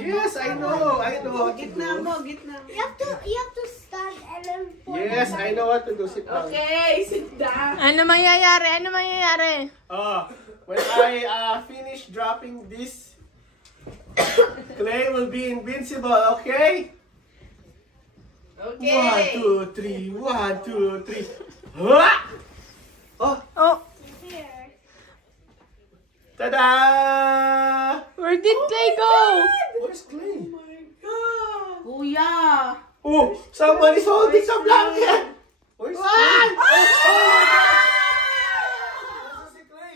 Yes, I know. Gitna mo, gitna. You have to stand and then put. Yes, I know what to do. Sit down. Okay, sit down. Ano mangyayari? When I finish dropping this, Clay will be invincible, okay? Okay. 1, 2, 3. 1, 2, 3. Huh? Oh, Here. Ta-da! where did Clay go? Where's Clay? Kuya. Oh, someone is holding the blanket. Where's Clay?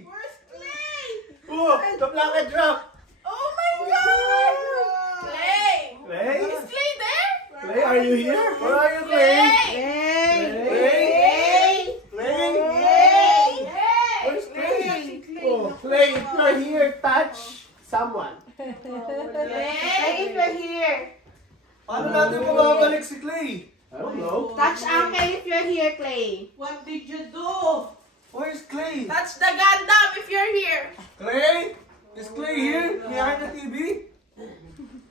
Where's Clay? Oh, the blanket dropped. Oh my God. Clay. Clay? Is Clay there? Clay, are you here? Where are you, Clay? Clay. Clay? Clay? Where's Clay? Oh, Clay, if you're here, touch someone. Clay, if you're here. Paano natin mababalik si Clay? I don't know. Touch Uncle if you're here, Clay. What did you do? Where's Clay? Touch the Gundam if you're here. Clay? Is Clay here? Behind the TV?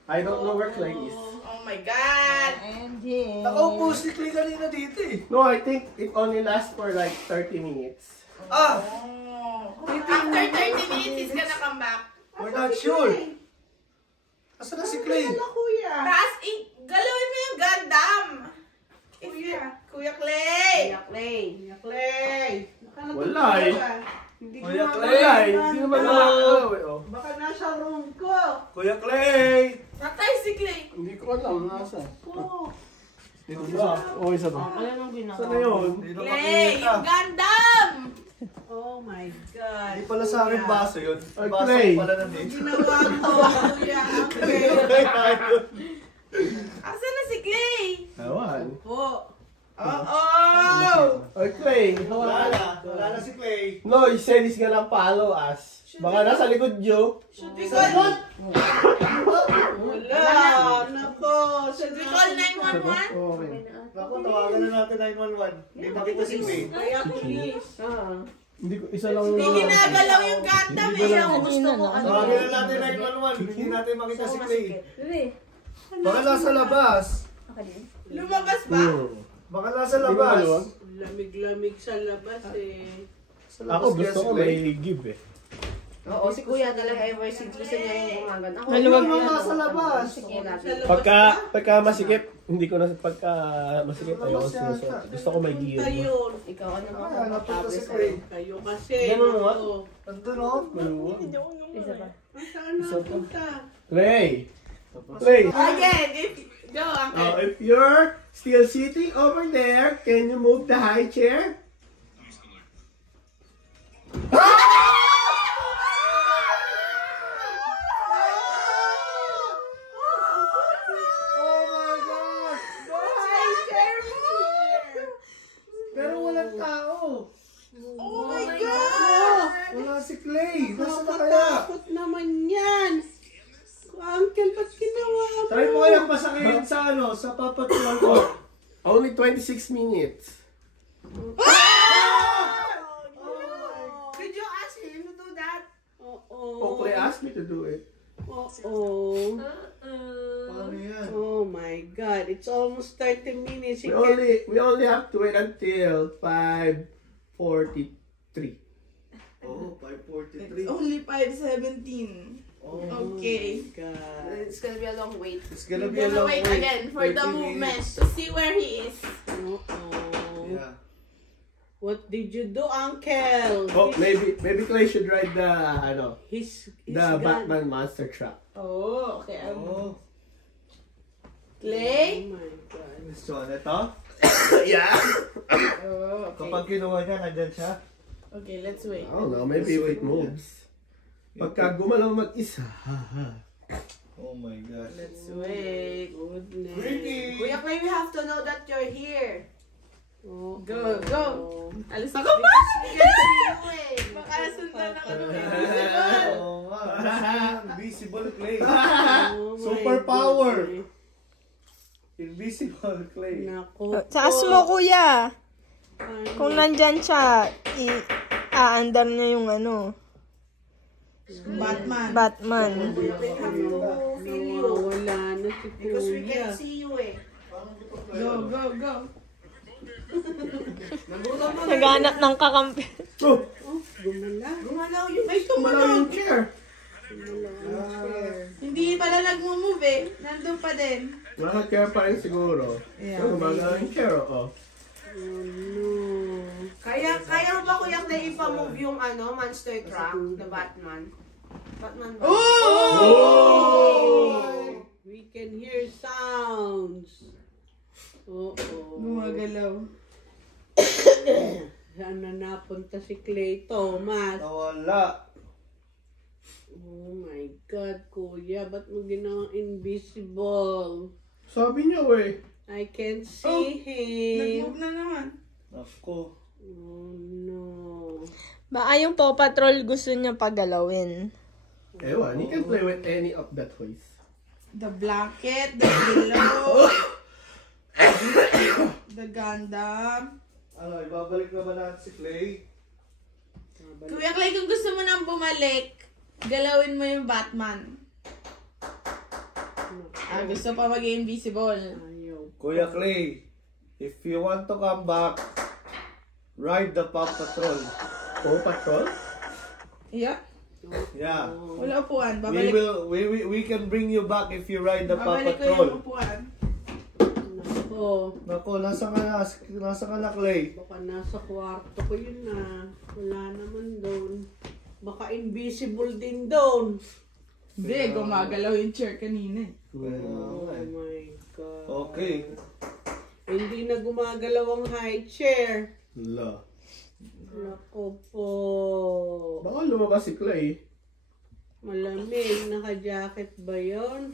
I don't know where Clay is. Oh my God. Nakaupo si Clay kanina dito eh. No, I think it only lasts for like 30 minutes. Ah! After 30 minutes, he's gonna come back. We're not sure. Asa na si Clay? Tapos, galawin mo yung Gundam. Kuya Clay. Clay. Wala eh. Kuya Wala Clay! eh. Hindi naman nakakalaw eh. Oh. Baka nasa room ko. Kuya Clay! Patay si Clay. Hindi ko alam. Nasa? Oh. Dito ba? Oh, isa ba? Saan na yun? Dito Clay, makikita. yung Gundam. Oh my God. Hindi pala sa akin baso yun. Ay, Baso Clay. pala nandito. Ginawa ko, kuya. Okay. Asan na si Clay? Ewan. Po. Oh! Oy, Clay. Wala na. Wala na si Clay. No, he said he's gonna follow us. Baka nasa likod nyo. Should we call? Wala. Nako. Should we call 911? Okay. Naku, tawagan na natin 911. Hindi makita si Clay. Kaya police. Hindi ko, isa lang Hindi ginagalaw yung Gundam eh. Gusto ko ano. Tawagan na natin 911. Hindi natin makita si Clay. Baka nasa labas. Lumabas ba? Baka nasa Hindi ko labas. alam. Lamig-lamig sa labas eh. Sa labas Ako kaya gusto si ko Clay. may give eh. Oo, si Kuya talaga ever since gusto niya yung umagan. Ako, Maluwag Ano nasa labas? sige natin. Pagka masikip, hindi ko na pagka masikip ayoko sinusuot. Gusto ko may gear. Ayun. Ikaw ano mo? Ah, napunta si Tapos Clay. Kayo kasi. Ganun mo nga? nako. Nandun o. Maluwag. Isa ba? Saan napunta? Clay! Clay! Again, go, Uncle. If you're still sitting over there, can you move the high chair? Oh my God! Pero walang tao. Oh my God! Wala si Clay. Nasa na kaya? Nakakatakot naman yan. Uncle, ba't ginawa mo? Try mo kayang pasakihin sa ano, sa papatuan ko. Only 26 minutes. Did you ask him to do that? Oh, Clay asked me to do it. Oo. Paano yan? Oh my God. It's almost 30 minutes. We only have to wait until 5:43. Oh, 5:43. Only 5:17. Oh, Okay. God. It's gonna be a long wait. it's gonna We're be a gonna long wait wait. again for the 30 movement minutes. to see where he is. Oo. Yeah. What did you do, Uncle? Oh, maybe Clay should ride the His the gun. Batman monster truck. Oh, okay. Oh. Clay? Oh my God. Miss John, ito? Yeah. Oh, okay. Kapag kinuha niya, nandyan siya. Okay, let's wait. I don't know. Maybe if it moves. Pagka gumalaw mag-isa. Oh my gosh. Let's wait. Goodness. Creepy! Kuya Clay, we have to know that you're here. Oh, Go, go. oh. Alis ako ba? Baka nasundan ako ng invisible. Oo nga. Invisible Clay. Oh my Superpower. goodness. Invisible Clay. Naku. Taas mo, Kuya. Ano? Kung nandyan siya, aandar niya yung ano. Batman. Batman. Wala na si Because we Kuya. can see you eh. Go, go, go. Naghanap ng kakampi. Oh! Gumala. Gumalaw yung... May Malaw tumalon. yung chair. Hindi pala nag-move eh. Nandun pa din. Nasa chair pa rin siguro. Yeah, Pero gumagalaw yung chair, oh. Kaya mo ba kuya na ipa-move yung ano, monster truck na Batman? Batman ba? Oh! We can hear sounds. Oo. Gumagalaw. Saan na napunta si Clay Thomas? Nawala. Oh my God, Kuya. Ba't mo ginawang invisible? Sabi niya, we. I can't see him. Nag-move na naman. Ako. Oh no. Baka yung Paw Patrol gusto niya pagalawin. Ewan, you can play with any of the toys. The blanket, the pillow, the Gundam. Ano, ibabalik na ba natin si Clay? Kuya Clay, kung gusto mo nang bumalik, galawin mo yung Batman. Gusto pa maging invisible. Ayaw. Kuya Clay, if you want to come back, ride the Paw Patrol. Paw Patrol? Yeah. Yeah. Wala upuan. We Babalik. we can bring you back if you ride the Paw Babalik ko yung Patrol. upuan. Nako. Nako, nasa ka na, Clay. Baka nasa kwarto ko yun na. Wala naman doon. Baka invisible din doon. Hindi, gumagalaw yung chair kanina. Oh my God. Okay. Hindi na gumagalaw ang high chair. La. Nako po. Baka lumabas si Clay. Malamig. Naka-jacket ba yun?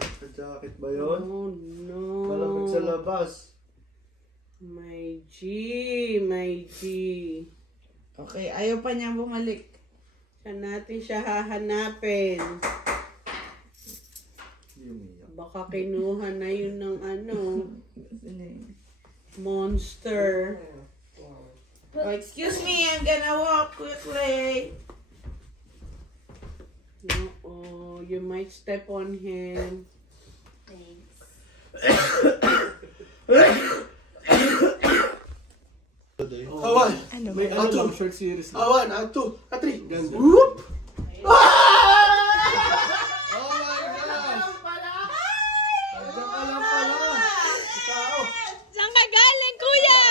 Sa jacket ba yun? Oh no. Malamig sa labas. My G. My G. Okay, ayaw pa niya bumalik. Saan natin siya hahanapin? Baka kinuha na yun ng ano, monster. Oh, excuse me, I'm gonna walk quickly. Oo, you might step on him. Awan! Ano ba? May ano lang, short series lang. Awan, two, three. Ganda. Oh my God! Nandiyan ka lang pala. Ikaw. Saan ka galing, Kuya?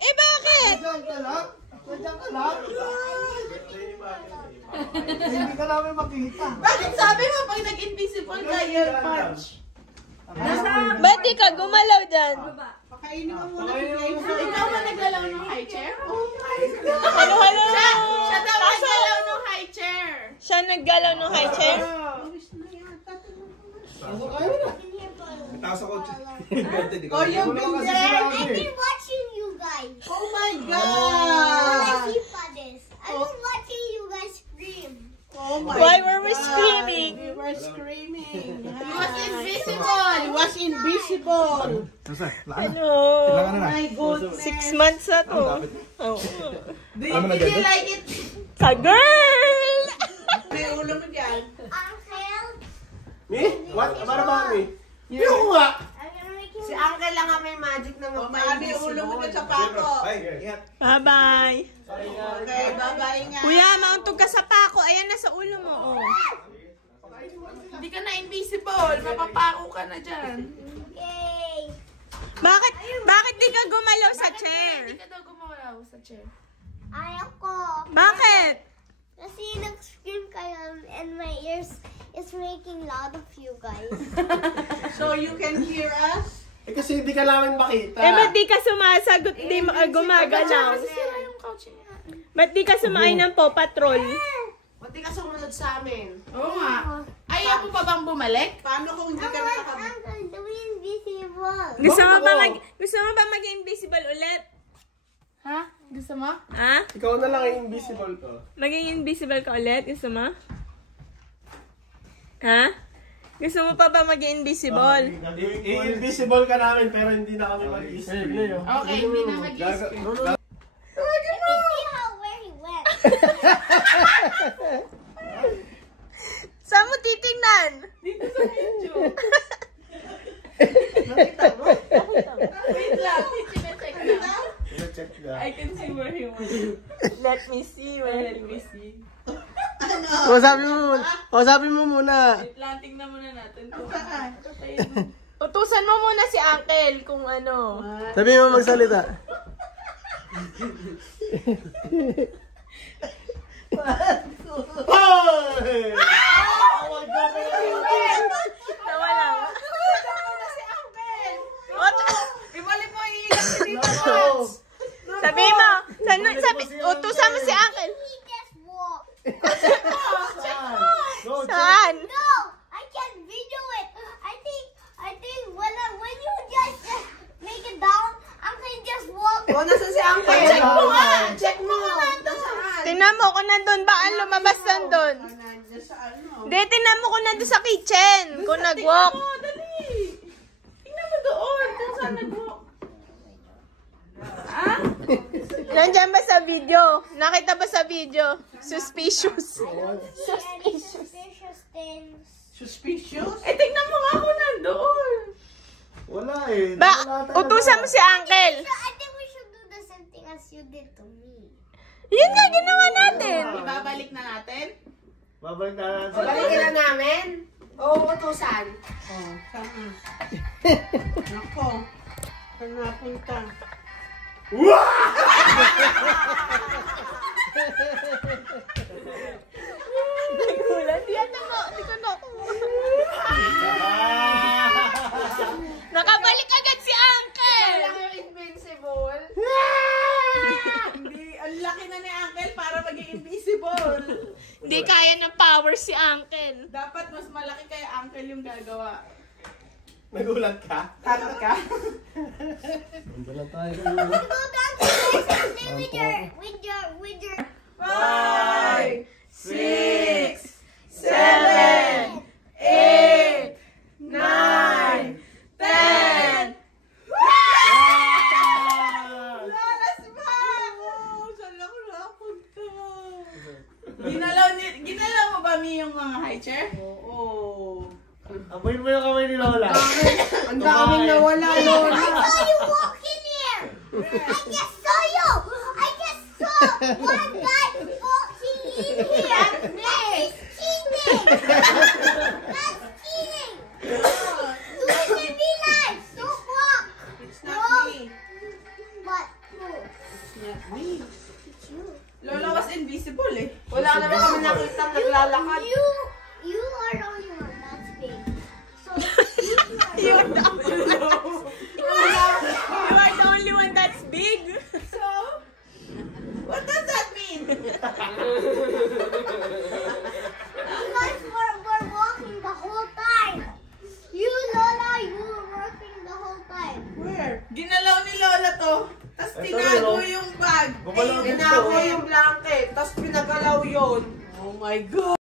Eh, bakit? Nandiyan ka lang? Nandiyan ka lang? Hindi ka namin makita. Bakit sabi mo pag nag-invisible ka, you'll punch? Ba't di ka gumalaw dyan? Pakainin mo muna si Clay. Ikaw ba naggalaw ng high chair? Halo, halo! Siya daw naggalaw ng high chair. Siya naggalaw ng high chair? Taas ako. Oh, yung Kasi binder! sinabi. I've been watching you guys. Oh my I God! see this. I've been watching you guys scream. Oh my Why were we God. screaming? We were screaming. He was invisible. He was invisible. Ano? Oh my goodness. 6 months na to. Oh. Did you like it? Sa girl! May ulo mo dyan. Uncle, Me? What? Para ba me? Yung nga! I'm gonna make you. Si Uncle lang ang may magic na Oh, may ulo mo dyan sa pako. Bye-bye. Okay, bye-bye nga. Kuya, mauntog ka sa pako. Ayan, nasa ulo mo. Oh. Hindi ka na invisible. Mapapako ka na dyan. Yay! Bakit di ka gumalaw sa Hindi chair? ka daw gumalaw sa chair. Ayaw ko. Bakit? Kasi nag-scream kayo and my ears is making loud of you guys. So you can hear us? Eh kasi hindi ka namin makita. Eh, ba't di ka sumasagot? Di gumagalaw? Kasi sila yung couch niya. Ba't di ka sumakay ng Paw Patrol? Pati ka sumunod sa amin. Oo nga. Ayaw mo pa bang bumalik? Paano kung hindi ka nakakabit? Uncle, the invisible. Gusto mo ba maging invisible ulit? Ha? Gusto mo? Ha? Ikaw na lang yung invisible ko. Maging invisible ka ulit? Gusto mo? Ha? Gusto mo pa ba maging invisible? I-invisible ka namin pero hindi na kami mag-i-screen. Okay, hindi na mag-i-screen. You see how where he went? Saan mo titingnan? Dito sa video. Nakita mo? Wait lang, chinecheck na. Check na. I can see where he was. Let me see. Let me see. Kausapin mo muna. Wait lang, tingnan muna natin. Utusan mo muna si Uncle kung ano. Sabi mo magsalita. Hoy! Oh my God! Nawala. Ibalik mo, iiyak si Tita No! Sabi mo. Utusan mo si Uncle. He just walked. No, Saan? No, I can't video it. I think when you just make it down, I can just walk. O, nasa si Uncle? Check mo nga! Check mo! Nasaan? Tingnan mo kung nandun ba ang lumabas nandun. Nandiyan sa ano. Hindi, tingnan mo kung nandun sa kitchen. Kung nag-walk. Oh, dali. Tingnan mo doon kung saan nag-walk. Ah? Nandiyan ba sa video? Nakita ba sa video? Suspicious. Any suspicious things. Suspicious? Eh, tingnan mo nga kung nandoon. Wala eh. Ba, Wala talaga. utusan mo si Uncle. I think we should do the same thing as you did to me. Yun nga, ginawa natin. Ibabalik na natin. Babalik na natin sa... Balikin na namin? O, utusan? Oh, saan? Nako. Saan napunta? Nagulat. Di ko na Nakabalik agad si Uncle. Kailangan yung invincible. Hindi, ang laki na ni Uncle para maging invisible. Hindi kaya ng power si Uncle. Dapat mas malaki kay Uncle yung gagawa. Nagulat ka? Takot ka? Nandun lang tayo. Go downstairs and stay with your 5, 6, 7, 8, 9, 10. Lalas ba? Saan ako napunta? Ginalaw mo ba Mi yung mga high chair? Oo. Amoy mo yung kamay ni Lola. Ang daming nawala, Lola. I saw you walk in here. I just saw you. I just saw one guy walking in here. That is cheating. That's cheating. Do it in real life. Don't walk. It's not me. But who? It's not me. It's you. Lola was invisible eh. Wala naman kami nakitang naglalakad. You are the only one that's big. So You are the only one that's big. So, what does that mean? you guys were walking the whole time. You, Lola, you were working the whole time. Where? Ginalaw ni Lola to. Tapos Ito, tinago Lolo. yung bag. Gumalaw din Tinago yung blanket, tapos pinagalaw yun. Oh my God!